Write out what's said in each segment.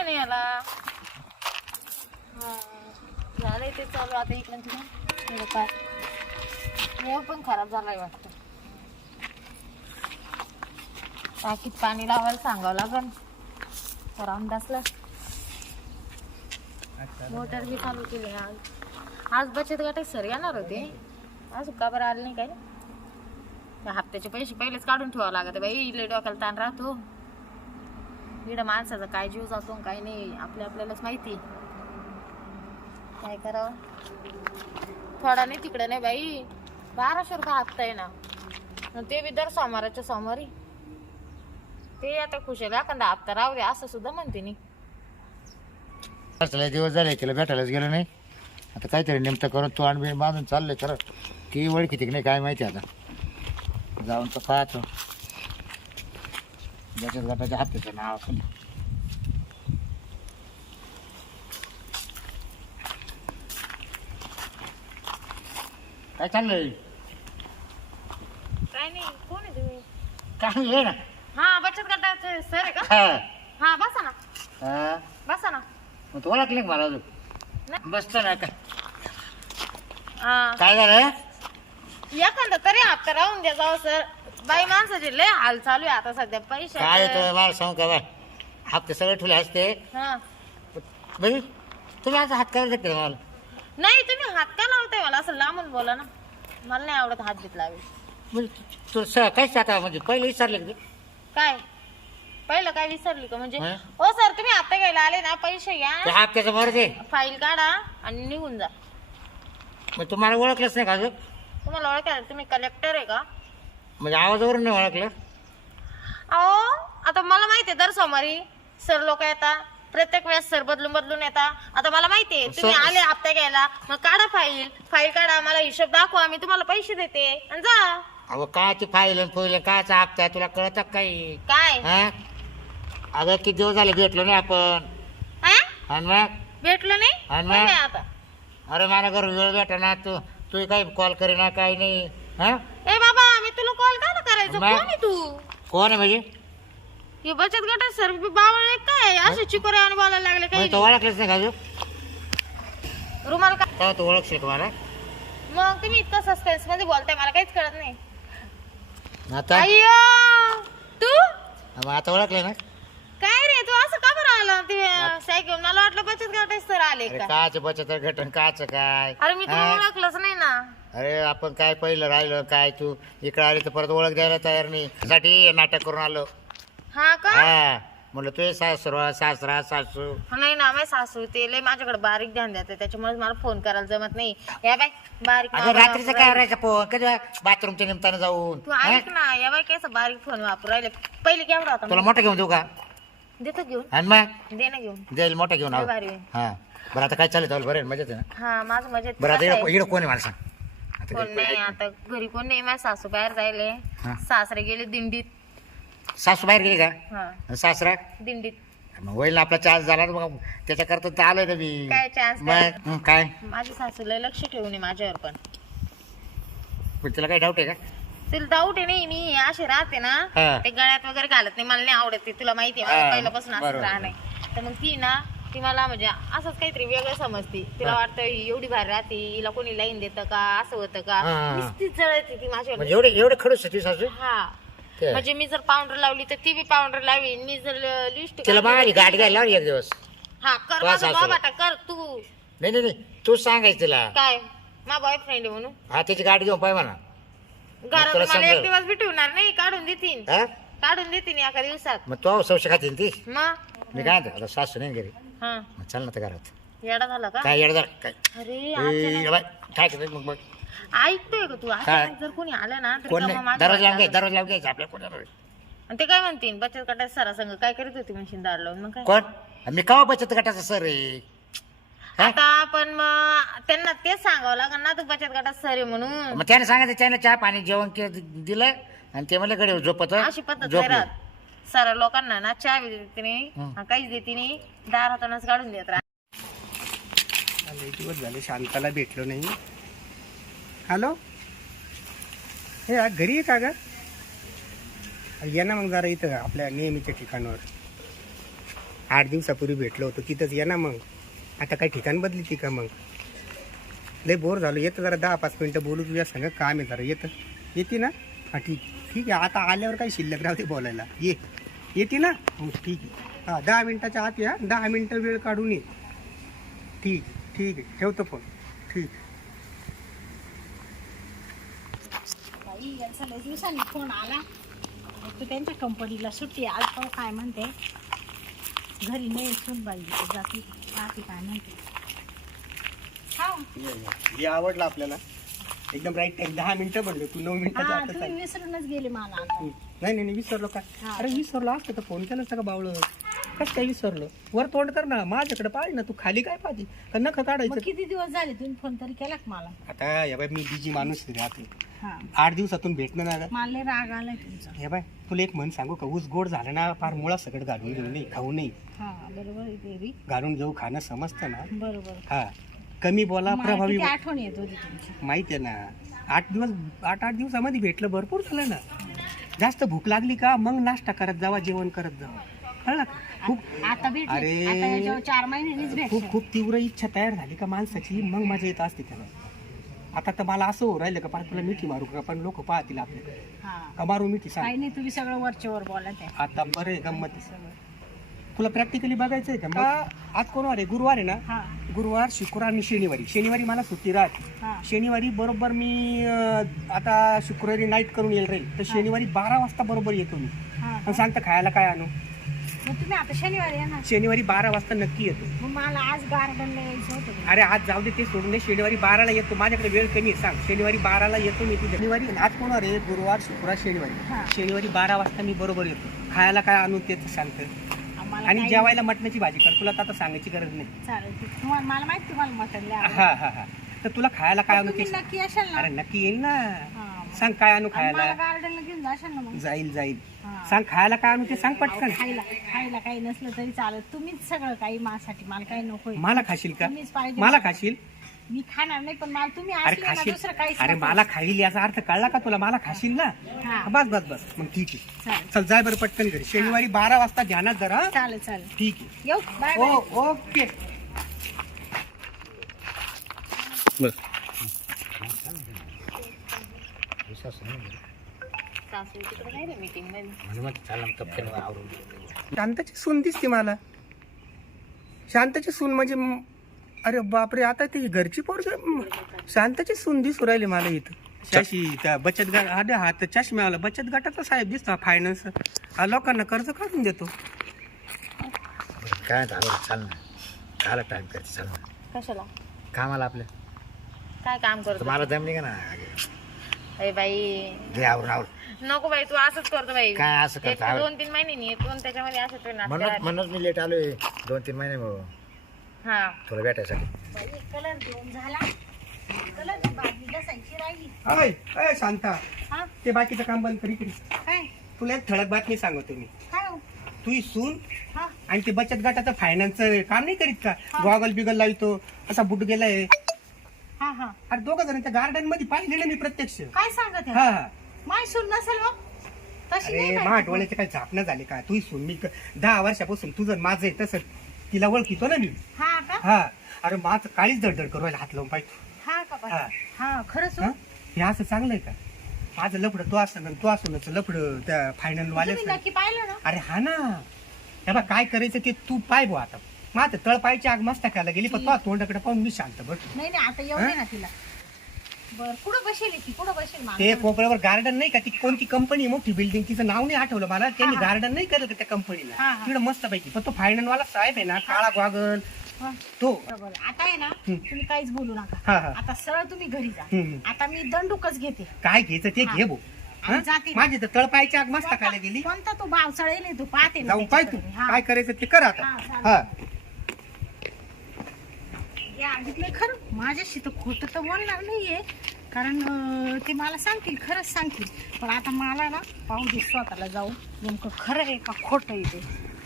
आहे ना याला हा. झालंय ते चालू. आता इकडून तिकडून हे काय मूळ पण खराब झालाय वाटतं. टाकीत पाणी लावायला सांगावं लागन. तर अंदाजला मोटर बी चालू केली आज. आज बचत गटात सर येणार होते. आज का बरं आले नाही काय? त्या हप्त्याचे पैसे पहिलेच काढून ठेवावं लागत बाई. इले डोक्याला ताण राहतो. इकडं माणसाचा काय जीव जातो काय नाही आपल्या आपल्यालाच माहिती. काय करावं? थोडा नाही तिकडं नाही बाई. बाराशे रुपये हप्ता आहे ना ते बी दर सोमवाराच्या सोमवारी. ते आता खुश आहे एखादा हप्ता राहू दे असं सुद्धा म्हणते नी दिवस झाले तिला भेटायलाच गेलो नाही. आता काहीतरी निमित्त करून तू आणबी बांधून चाललंय खरं. ती ओळखी की नाही काय माहिती आता. जाऊन तर पाहतो. बचत गटाच्या हप्त्याचं नाव खाली काय चाललंय? काय नाही कोण आहे तुम्ही? काय ये ना. हा बचत गटाचे सर आहे का? हा. हा बसा ना. हा. बसा ना. मग तू ओळखली का मला अजून. बसतो ना काय हा. काय झालं? एखादा तरी हप्ता राहून द्या जाऊ सर. बाई माणसाचे लय हाल चालू आहे आता सध्या पैसे काय येतं मला सांगू का बा हप्ते सगळे ठेवले असते. हा. बाई तुम्ही असं हात करायला देते मला? नाही तुम्ही हात का लावताय मला? असं लांबून बोला ना. मला नाही आवडत हात बीत लावे म्हणजे तू स काहीच आता म्हणजे पहिले विचारले का ते? काय? पहिलं काय विसरली का? म्हणजे हा? हो सर तुम्ही हप्ता घ्यायला आले ना पैसे ते घ्या हप्त्याचं बरं दे फाईल काढा आणि निघून जा. मग तुम्हाला ओळखलंच नाही का अजून? तुम्हाला ओळखायला तुम्ही कलेक्टर आहे का? म्हणजे आवाजावरून नाही ओळखलं? अहो आता मला माहिती आहे दर सोमवारी सर लोक येतात. प्रत्येक वेळेस सर बदलून बदलून येतात. आता मला माहिती आहे तुम्ही आले हप्ता घ्यायला मग काढा फाईल फाईल काढा मला हिशोब दाखवा मी तुम्हाला पैसे देते. आणि जा. अगं काय ती फाईल फुईल कायचा हप्ता आहे तुला कळत काही? काय? हा? अगं किती दिवस झाले भेटलो नाही आपण. हा? आणि मग? भेटलो नाही? नाही मग? नाही आता. अरे मला घरून वेळ भेटा ना तू तू काही कॉल करीना काही नाही. हा? ए तुला कॉल का करायचं? मग? कोण आहे तू? कोण आहे म्हणजे? हे बचत गटात सर बावळ आहे काय? असे चिकोरे आणि बोलायला लागले म्हणजे काही तो ओळखलंच नाही का अजून? रुमाल का? तेव्हा तू ओळखशील का मला? मग तुम्ही इतकं सस्पेन्समध्ये बोलताय मला काहीच कळत नाही. आता? अय्यो! तू? मग आता ओळखलं ना? काय रे तू असं का बरं आला? ते सायकल मला वाटलं बचत गटात सर आले अरे का? काच बचत गठन काच काय? अरे मी तुला हा? ओळखलंच नाही ना. अरे आपण काय पहिलं राहिलं काय तू? इकडे आली तर परत ओळख द्यायला तयार नाही. साठी नाटक करून आलो. हा का? हा. म्हणलं तुझे सासरा सासरा सासू. नाही ना माझी सासू ते लय माझ्याकडे बारीक ध्यान देते त्याच्यामुळे मला फोन करायला जमत नाही. या बाय बारीक अगं रात्रीचं काय वापरू करायचं फोन कधी बाथरूमच्या निमतानं जाऊन. तू हा? ऐक ना या बाय कसं बारीक फोन वापरू राहिले. पहिले केवढा तुला होता मोठा घेऊन देऊ का? देतो घेऊन. आणि मग? दे ना घेऊन. जाईल मोठा घेऊन आहो लय भारी. हा. बरं आता काय चालेल बरं आहे, मजेत आहे ना? हा माझं मजेत. बरं आता? इकडं इकडं कोण आहे मला सांग? कोण नाही? आता घरी कोण नाही माझ्या सासू बाहेर जायले. हा. सासरे गेले दिंडीत. सासू बाहेर गेली का? हा. आणि सासरा? दिंडीत. मग होईल ना आपला चार्ज झाला ना मग त्याच्याकरता तर आलोय ना मी. काय chance मग हं, काय? माझी सासू लय लक्ष ठेवून आहे माझ्यावर पण. पण तुला काही डाऊट आहे का? तिला डाऊट आहे नाही मी अशी राहते ना हा. ते गळ्यात वगैरे घालत नाही मला नाही आवडत ते. तुला माहिती आहे मला पहिल्यापासून असं बरोबर. राहणं तर मग ती ना ती मला म्हणजे असंच काहीतरी वेगळं समजते. तिला. वाटतं ही एवढी भारी राहते हिला कोणी लाईन देतं का? असं होतं का? हा. नुसतीच जळते ती माझ्यावर. म्हणजे एवढे एवढे खडूस आहे तुझी सासू? हा. ते. म्हणजे मी जर पावडर लावली तर ती बी पावडर लावीन. मी जर लिस्ट तिला मागायची गाठ घ्यायला लाव एक दिवस. हा कर माझा सासूला. बाबा कर तू. नाही नाही नाही. तू सांगायचं तिला. काय? मा बॉयफ्रेंड आहे म्हणून. हा त्याची गाठ घेऊन पाय म्हणा. घरात मला एक. दिवस बी ठेवणार नाही काढून देतील हा? काढून देतील एका दिवसात. मग तो सौश खातील ती. मग? मी काय म्हणतो आता सासू नाही घरी. हा. मग चल ना तर घरात. येडा झाला का? काय येडदार काय? अरे ए, अचानक- बाय, काय करायचं मग बघ. ऐकतोय का तू? काय? अचानक जर कोणी आलं ना तर कोण गप्पा नाही मागे दरवाजा लावून घ्यायचा वाजतात. दरवाजा लावून घ्यायचा आपल्या कोण येणार आहे? आणि ते काय म्हणतील? बचत गटात सरा संघ काय करीत होती म्हणशील दार लावून? मग काय? कोण? मी कवा बचत गटाचा सर आहे? हा? आता आपण मग त्यांना तेच सांगावं लागेल ना तू बचत गटात सर आहे म्हणून. मग त्याने सांगायचं त्याने चहा पाणी जेवण दिलं आणि ते म्हणलं कडे झोपत अशी पद्धत नाही झोपलं. राहत. साऱ्या लोकांना ना चहा बी देते नाही हं. आणि काहीच देते नाही दार हातानच काढून देत राहत लई दिवस झाले शांताला भेटलो नाही. हॅलो? हे आ, घरी आहे का ग? ये ना मग जरा इथं आपल्या नेहमीच्या ठिकाणावर. आठ दिवसापूर्वी भेटलो होतो तिथंच ये ना मग. आता काही ठिकाण बदली ती का मग? लय बोर झालो येतं जरा दहा पाच मिनटं बोलू तुझ्या संग काम आहे जरा येतं. येते ना? हा ठीक. ठीक आहे आता आल्यावर काही शिल्लक राहते बोलायला. ये. येते ना? हो ठीक आहे. हां दहा मिनटाच्या आत या. दहा मिनटं वेळ काढून ये. ठीक ठीक आहे. ठेवतो फोन. ठीक. बाई यांचा लय दिवसांनी फोन आला. तू त्यांच्या कंपनीला सुट्टी आहे. आज पाहू काय म्हणते. घरी नाही सून बाई. जाती. काय म्हणते. हा. हे आवडलं आपल्याला. एकदम राईट टाइम दहा मिनिटं बनले तू नऊ मिनिटाच्या हा आतच तुम्ही आली. विसरूनच गेले मला आता. नाही नाही नाही, विसरलो का? हा. अरे विसरलो असतं तर फोन केला असता का बावळ? कसं काय विसरलो? वर तोंड कर ना माझ्याकडे पाहिजे ना तू खाली काय पाहिजे का नख मग काढायचं किती दिवस झाले तुम्ही फोन तरी केला का मला? आता या बाय मी बिजी माणूस आहे राहते हा. आठ दिवसातून भेटणं ना मला लय राग आलाय तुमचा. हे बाय तुला एक म्हण सांगू का? ऊस गोड झालं ना फार मुळा सगळं घालून घेऊ नाही खाऊ नाही हा बरोबर आहे ते बी घालून घेऊ खाणं समजतं ना. बरोबर. हा. कमी बोला मला प्रभावी किती आठवण येत होती तुमची. माहिती आहे ना आठ दिवस आठ आठ दिवसामध्ये भेटलं भरपूर झालं ना. जास्त भूक लागली का मग नाश्ता करत जावा जेवण करत जावा. कळलं का? खूप आता भेटले. अरे. आता चार महिन्यांनीच खूप भेटले. खूप तीव्र इच्छा तयार झाली का माणसाची मग मजा येत असते त्याला. आता तर मला असं हो राहिलं का पार तुला मिठी मारू का? पण लोक पाहतील आपल्याकडे. हा. का मारू मिठी सांग? काही नाही तुम्ही सगळं वरच्यावर बोलत आहे आता बरं गंमत आहे. तुला प्रॅक्टिकली बघायचं आहे का? मग आज कोणवार आहे? गुरुवार आहे ना? हा. गुरुवार शुक्रवार आणि शनिवारी. शनिवारी मला सुट्टी राहते. हा. शनिवारी बरोबर मी अं, आता शुक्रवारी नाईट करून येईल राहील तर शनिवारी बारा वाजता बरोबर येतो मी. हा आणि सांगता खायला काय आणू? मग तुम्ही आता शनिवारी येणार शनिवारी बारा वाजता नक्की येतो. मग मला आज गार्डनला यायचं होतं अरे आज जाऊ दे ते सोडून दे. शनिवारी बाराला येतो. माझ्याकडे वेळ कमी आहे. सांग. शनिवारी बाराला येतो मी तुझ्या शनिवारी आज कोणवार आहे? गुरुवार शुक्रवार हा. शनिवारी शनिवारी बारा वाजता मी बरोबर येतो. खायला काय आणू तेच सांगतो. आम्हाला आणि जेवायला मटणाची भाजी कर. तुला तर आता सांगायची गरज नाही. चालेल ठीक. तुम्हाला मला माहिती तुम्हाला लय आवडतं. हा हा हा. तर तुला खायला काय पण आणू ते नक्की असाल ना. अरे नक्की येईल ना. हा. सांग काय आणू आणि मला खायला गार्डनला घेऊन जाशाल ना मग? जाईल जाईल. हा. सांग खायला काय आणू ते सांग पटकन. खायला खायला काही नसलं तरी चालत तुम्हीच सगळं काही माझ्यासाठी. मला काही नकोय मला खाशील का? तुम्हीच पाहिजे. मला खाशील? मी खाणार नाही पण मला तुम्ही अरे असले ना खाशील. दुसरं अरे मला खाईल याचा अर्थ कळला का तुला? मला खाशील ना? हा. बस बस बस. मग ठीक आहे. चालेल. चल जाय बरं पटकन घरी. शनिवारी बारा वाजता ध्यानात जरा. चालेल चालेल. ठीक आहे. येऊ. बाय ओ बाय ओके सासू तिकडे नाही रे मीटिंगमध्ये. शांताची सून दिसते मला. शांताची सून म्हणजे म- अरे बापरे आता ती घरची पोर शांताची सून दिसू राहिली मला इथं. शाशी त्या बचत गट अरे हा तर चष्म्यावाला बचत गटाचा साहेब दिसतो फायनान्स हा लोकांना कर्ज काढून देतो. काय झालं? चाल ना. झालं टाइम करते चाल ना. कशाला? कामाला आपलं काय काम करतो? मला जमली का ना? अरे बाई. घे आवरून आवरून. नको बाई तू असंच करतो बाई. काय असं एक करतो दोन तीन महिने येतो आणि त्याच्यामध्ये असं म्हणून म्हणूनच मी लेट आलोय. दोन तीन महिने भाऊ. हा. तुला भेटायसाठी. बाई, कलर घेऊन झाला. कलरची भाजी घसायची राहिली. अय अय शांता. हा? ते बाकीचं काम बंद करी करी काय? तुला एक ठळक बातमी सांगतो मी. काय हो? तू ही सून हा. आणि ते बचत गटाचं फायनान्स काम नाही करीत का? गॉगल बिगल लावतो असा बुट गेलाय. हा हा. अरे दोघं जण त्या गार्डनमध्ये पाहिलेलं मी प्रत्यक्ष. काय सांगत आहे? हा हा. माय सून नसेल मग? तशी नाही अरे काय. मा डोळ्याचे काय झापणं झाले का? तू सून मी क- दहा वर्षापासून तुझं आणि माझं आहे तसं. तिला ओळखितो ना मी. हा का? हा. अरे माझं काळीच दडदड करू राहिला हात लावून पाहिजे हा का? हा. हा खरंच हो? हा? हे असं चांगलंय का? माझं लफडं तो असं तो असून लफडं त्या फायनल नक्की पाहिलं ना? अरे हा ना. हे बघ काय करायचं ते तू पाय भाऊ आता. माझं तळ पायची आग मस्त खायला गेली पण तो तोंडाकडे पाहून मी शांत बस नाही नाही आता येऊ दे ना तिला. बर कुठं बसेल ती? कुठं बसेल मला ते कोपऱ्यावर गार्डन नाही का? ती कोणती कंपनी मोठी बिल्डिंग तिचं नाव नाही आठवलं मला. त्यांनी हा, हा. गार्डन नाही केलं का त्या हा, कंपनीला हा. तिकडे मस्त पैकी पण तो फायनल वाला साहेब आहे ना काळा गॉगल हा, आता आहे ना. तुम्ही काहीच बोलू नका हा हा आता सरळ तुम्ही घरी जा हम्म. आता मी दंडूकच घेते काय घ्यायचं ते. घे भाऊ? जाते. माझी तर तळपायची आग मस्त खायला गेली कोणता तो बावसाळे नाही तू पाहते ना जाऊन पाय तू त्याच्याकडे. हा. काय करायचं ते कर आता हा, चालेल. हा हे खरं माझ्याशी तर खोटं तर बोलणार नाहीये कारण अं, ते मला सांगतील खरंच सांगतील पण आता मला ना पाहू दे स्वतःला जाऊ नेमकं खरं आहे का खोटं आहे ते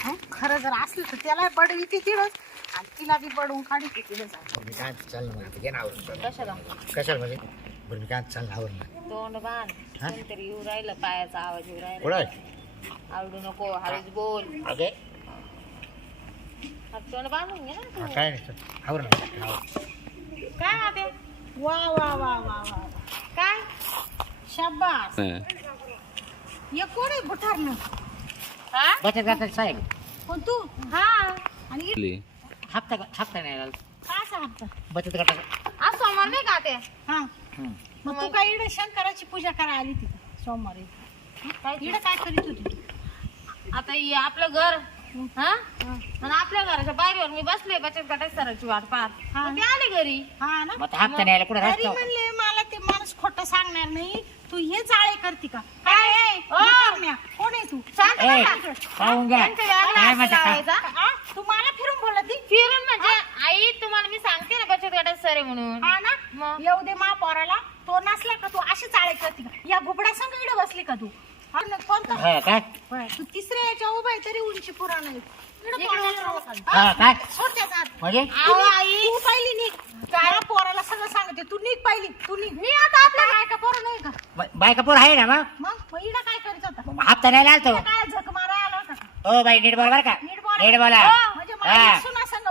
हं? खरं जर असलं तर त्याला बडवी ती तिळच आणि तिला बी बडवून काढी ती तिळच मी काय म्हणतो, चाल ना मग आता घे ना आवरून चाल. कशाला? कशाला म्हणजे? बरं मी काय म्हणतो, चाल ना आवरून ना तोंड बांध. हा? कोणतरी येऊ राहिलं पायाचा आवाज येऊ राहिला. कुठं? आहे? आवडू नको हळूच बोल. अगे तोंड बांधून घे ना तू. हा, काय नाही चल. आवर ना आवर. काय हा ते? वा वा वा वा वा. काय? शाबास. ये कोण आहे? बुठारनं. हा? बचत गटाचे साहेब. पण तू? हा. आणि हप्ता हप्ता नाही आला काय असा हप्ता? बचत गटाचा. आज सोमवार नाही का ते? हा. हम्म. मग तू काय इकडे शंकराची पूजा करायला आली तिथं सोमवारी? इकडे काय करीत होती? तू आता हे आपलं घर हा. आणि आपल्या घराच्या बाहेर मी बसले बचत गटाची सराची वाट पाहत. हा. मग ते आले घरी. हा ना. मग आता हप्ता नाही आला कुठे तरी रस्ता म्हणले मला ते माणूस खोटं सांगणार नाही. तू हे चाळे करते का? काय? आहे? ओ! कोण आहे तू? शांत ए, बसा. पाहून घ्या. त्यांच्या वेळेला काय असं म्हणते काय लावायचा. हा? तू मला ती फिरून म्हणजे आई तुम्हाला मी सांगते ना बचत गटाचे सर आहे म्हणून. हा ना? मग? येऊ दे मा पोराला. तो नसला का तू? अशी चाळे करते का? या घुबड्या संग इकडे बसली का तू? हा ना, कोणतं? हा काय? होय, तू तिसऱ्या याच्या उभा आहे तरी उंची पुरा नाही इकडं पोराला. हा काय? सोड त्याचा हात. म्हणजे? आई. तू पहिली निघ. पोराला सगळं सांगते. तू निघ पहिली. तू निघ. मी आता आपल्या काय का पोरं नाही का? ब- बायका पोर आहे ना मग? इकडं काय करीत होता? मग हप्ता नाही आला तो. इकडं काय झक मारायला आला होता का? हो बाई नीट बोल बरं का. नीट बोला. नीट बोला. हो, हा.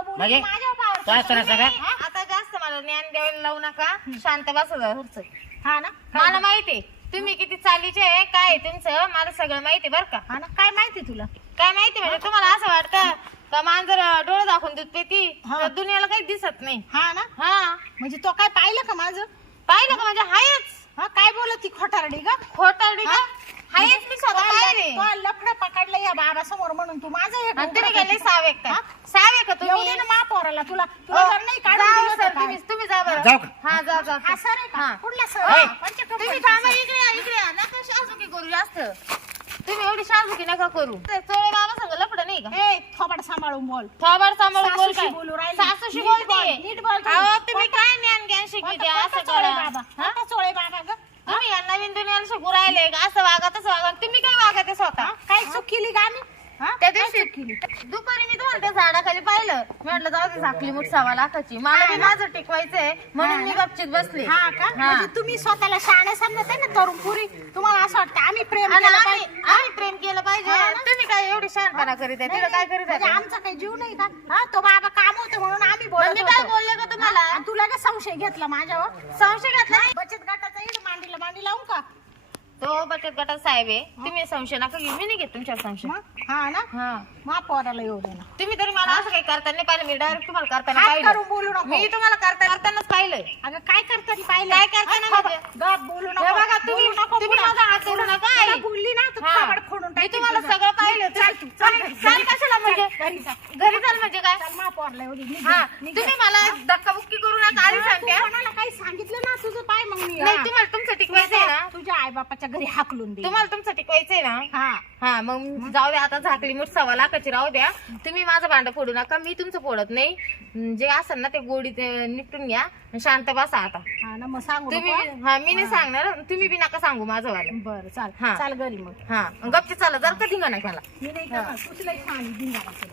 म्हणजे? माझ्या पावर काय सुना संग? आता जास्त मला ज्ञान द्यायला लावू नका. शांत बसा घरचं. हा ना? मला माहितीये तुम्ही किती चालीचे आहे काय आहे तुमचं? मला सगळं माहिती बरं का. हा ना? काय माहिती तुला? काय माहिती म्हणजे तुम्हाला असं वाटतं का मांजर डोळे दाखवून दूध पेती? हा. तर दुनियाला काही दिसत नाही. हा ना? हा. म्हणजे तो काय पाहिलं का माझं? पाहिलं का म्हणजे हायच. हा काय बोलत ती खोटारडी का खोटारडी का हायच मी स्वतः पाहिले तो लफडं पकडलं या बाबा समोर म्हणून तू माझं हे आणि तुम्ही घुबडं गेले करते. सावे का? सावे का येऊ तुम्ही दे ना मा पोराला तुला तुला हो. जर नाही काढून जा दिलं तर सर काय? तुम्ही तुम्ही जा बरं जाऊ का? हा जा जा हा सर आहे का हा. कुठला. सर पंचकर्म तुम्ही थांबा इकडे या इकडे या नका शासुकी करू जास्त तुम्ही एवढी शासुकी नका करू ते चोळे बाबा सांग लपड नाही का ए थोबाड सांभाळून बोल थोबाड सांभाळून बोल सासूशी काय बोलू राहिली. सासूशी नीट बोलते बोल, नीट बोल तुम्ही. अहो तुम्ही कोणता- काय ज्ञान ज्ञान शिकविते कोणता- असं कोणता चोळे करा बाबा हा? कोणता चोळे बाबा ग तुम्ही या नवीन दुनियाला शिकू राहिले का? असं वागा तसं वागा. तुम्ही काय वागत स्वतः? काय चूक केली का आम्ही? हा? त्या काय दिवशी चूक केली? दुपारी मी तुम्हाला त्या झाडाखाली पाहिलं. मी म्हटलं जाऊ दे झाकली मुठ सव्वा लाखाची. मला बी माझं टिकवायचंय. म्हणून मी गपचित बसले. हा का? हा. म्हणजे तुम्ही स्वतःला शहाणे समजत आहे ना तरुण पुरी? तुम्हाला असं वाटतं आम्ही प्रेम आणि केलं आम्ही पाहिजे. आम्ही प्रेम केलं पाहिजे. हा ना? तुम्ही काय एवढी शहाणपणा करीत आहे? तिला काय करीत म्हणजे आहे आमचा काही जीव नाही का? हा? तो बाबा काम होतं म्हणून आम्ही मग बोलत मी काय होतो. बोलले का तुम्हाला? आणि तुला का संशय घेतला माझ्यावर. संशय घातला? बचत गटाचा इड मांडीला मांडी लावून का? तो बचत गटात साहेब आहे. तुम्ही संशय नका घेऊ. मी नाही घेत तुमच्यावर संशय. मग? हा ना? हा. मा पोराला येऊ दे ना. तुम्ही तरी मला असं काही करताना नाही पाहिलं. मी डायरेक्ट तुम्हाला करताना हात पाहिलं. करून बोलू नको. मी तुम्हाला करता करतानाच पाहिलंय अगं काय करताना पाहिलं? काय करताना म्हणजे? गप बोलू नको. हे बघा, तुम्ही- बोलू नको तुम्ही पुढं. माझा हात धरू नका, पुढं आई. बोलली ना तर हा. थोबाड फोडून मी टाकीन तुम्हाला तुझं. सगळं पाहिलं. चाल तू, चाल घरी. चाल कशाला म्हणजे? घरी चाल. घरी चाल म्हणजे काय? चाल मा पोरला एवढी निघ हा. घरी, निघ. तुम्ही घरी. मला धक्काबुक्की करू नका. आधी तू सांगते हा. कोणाला काही सांगितलं ना तुझं पाय मग मी. नाही हा. तुम्हाला तुमचं टिकवायचंय ना तुझ्या आई बापाच्या घरी हाकलून दे तुम्हाला तुमचं टिकवायचंय ना? हा. हा मग जाऊ द्या आता झाकली मुठ सव्वा लाखाची राहू द्या. तुम्ही माझं भांड फोडू नका मी तुमचं फोडत नाही. जे असेल ना ते गोडी निपटून घ्या. शांत बसा आता. हा ना मग सांगू तुम्ही नको हा. मी नाही सांगणार. तुम्ही बी नका सांगू माझं वालं बरं चाल. हा. चाल घरी मग. हा गपची चालत जर का धिंगा नाही मला मी नाही करणार तुझी लई छान धिंगाणा केलं.